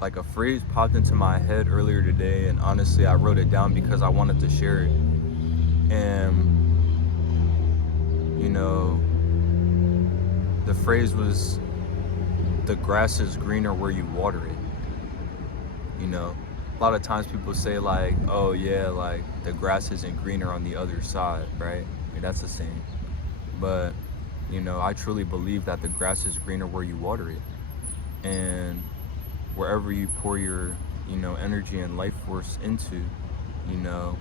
like a phrase popped into my head earlier today, and honestly I wrote it down because I wanted to share it. And you know, the phrase was, the grass is greener where you water it. You know, a lot of times people say like, oh yeah, like the grass isn't greener on the other side, right? Like, that's the same. But I truly believe that the grass is greener where you water it. And wherever you pour your energy and life force into, you know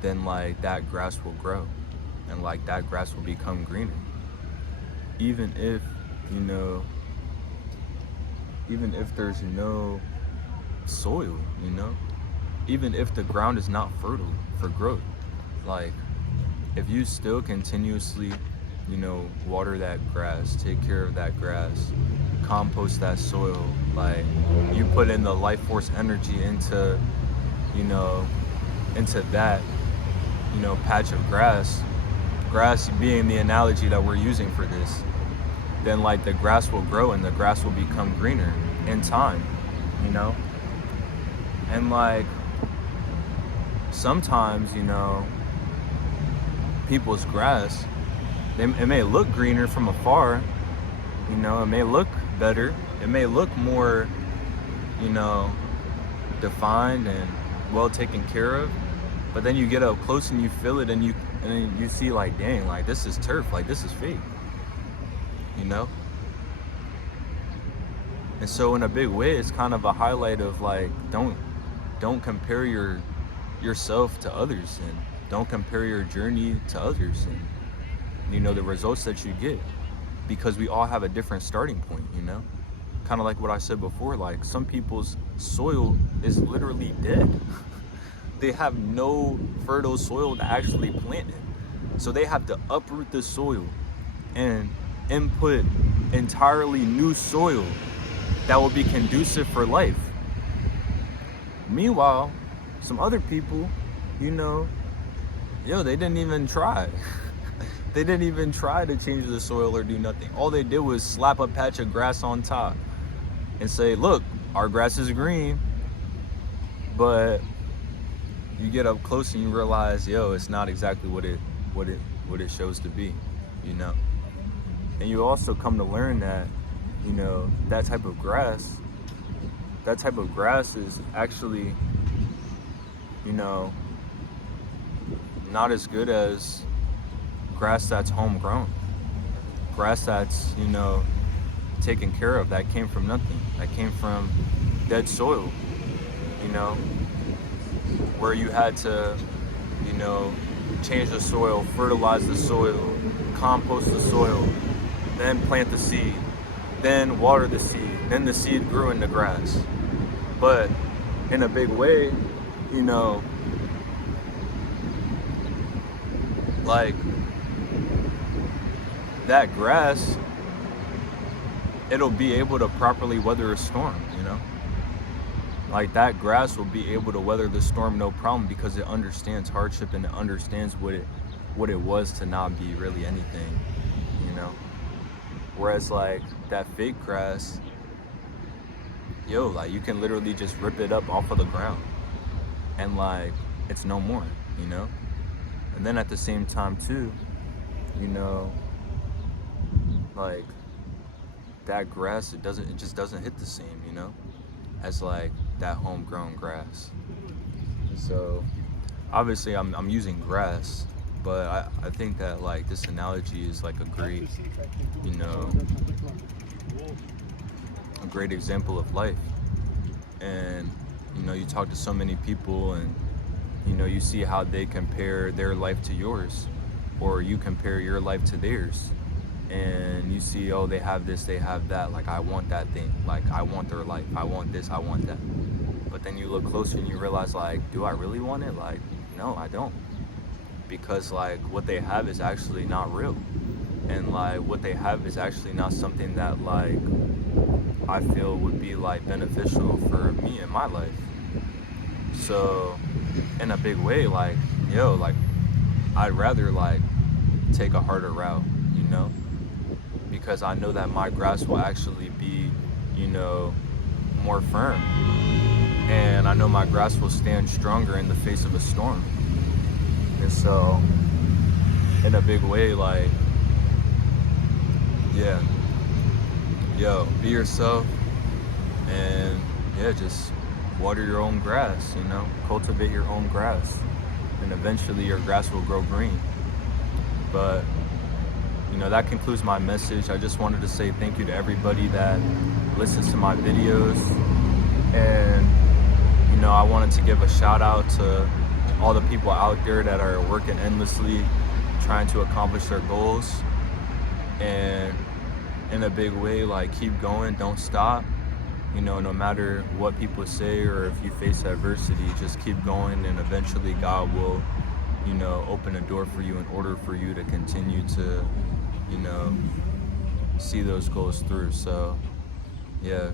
then like that grass will grow, and like that grass will become greener. Even if you know even if there's no soil, even if the ground is not fertile for growth, like if you still continuously water that grass, take care of that grass, compost that soil, like you put in the life force energy you know into that patch of grass being the analogy that we're using for this, then like the grass will grow and the grass will become greener in time, you know and like sometimes people's grass, it may look greener from afar, it may look better, it may look more you know defined and well taken care of, but then you get up close and you feel it, and then you see like, dang, like this is turf, like this is fake, you know and so in a big way it's kind of a highlight of like, don't compare yourself to others, and don't compare your journey to others, and the results that you get, because we all have a different starting point, kind of like what I said before, like some people's soil is literally dead. They have no fertile soil to actually plant in, so they have to uproot the soil and input entirely new soil that will be conducive for life. Meanwhile, some other people, they didn't even try. They didn't even try to change the soil or do nothing. All they did was slap a patch of grass on top and say, look, our grass is green. But you get up close and you realize, it's not exactly what it shows to be, And you also come to learn that, that type of grass is actually, not as good as grass that's homegrown, grass that's taken care of, that came from nothing, that came from dead soil, where you had to change the soil, fertilize the soil, compost the soil, then plant the seed, then water the seed, then the seed grew into grass. But in a big way, like that grass, it'll be able to properly weather a storm, Like that grass will be able to weather the storm no problem, because it understands hardship and it understands what it was to not be really anything, Whereas like that fake grass, like you can literally just rip it up off of the ground and like it's no more, And then at the same time too, like that grass, it just doesn't hit the same, as like that homegrown grass. So obviously I'm using grass, but I think that like this analogy is like a great example of life. And you talk to so many people, and you see how they compare their life to yours, or you compare your life to theirs, and you see, oh, they have this, they have that, like I want that thing, like I want their life, I want this, I want that. But then you look closer and you realize, like, do I really want it? Like, no, I don't. Because like what they have is actually not real, and like what they have is actually not something that like I feel would be like beneficial for me in my life. So in a big way, like like I'd rather like take a harder route, because I know that my grass will actually be more firm. And I know my grass will stand stronger in the face of a storm. And so, in a big way, like, yeah, yo, be yourself, and yeah, just water your own grass, you know, cultivate your own grass, and eventually your grass will grow green. But, you know, that concludes my message. I just wanted to say thank you to everybody that listens to my videos. And, you know, I wanted to give a shout out to all the people out there that are working endlessly, trying to accomplish their goals. And in a big way, like, keep going, don't stop. You know, no matter what people say or if you face adversity, just keep going, and eventually God will, you know, open a door for you in order for you to continue to, you know, see those goals through. So, yeah,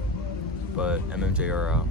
but MMJR out.